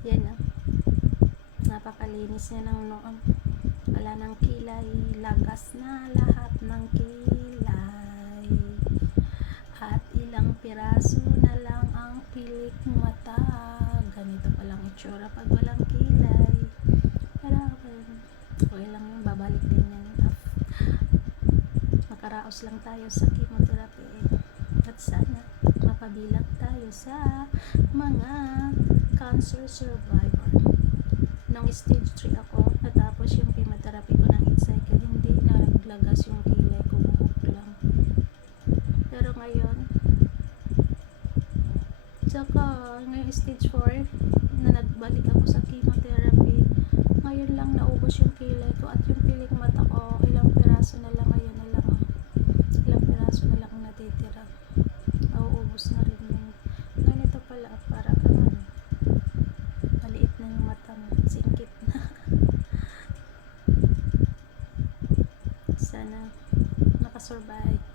Yan na. Napakalinis niya ng noon. Wala ng kilay. Lagas na lahat ng kilay. At ilang piraso na lang ang pilik mata. Ganito palang itsura pag walang kilay. Pero okay lang yun. Babalik din yan. Makaraos lang tayo sa chemotherapy. At sana mapabilang tayo sa mga cancer survivor. Nung stage 3 ako, natapos yung chemotherapy ko ng 8 cycle, hindi na naglagas yung kilay ko, buhok lang. Pero ngayon, saka ngayong stage 4, na nagbalik ako sa chemotherapy, ngayon lang naubos yung kilay ko at yung piling mata ko, ilang piraso na lang ngayon na lang. Ilang piraso na lang natitira. Nauubos na rin yung ganito pala, para kang maliit na yung mata mo, singkit na. Sana makasurvive.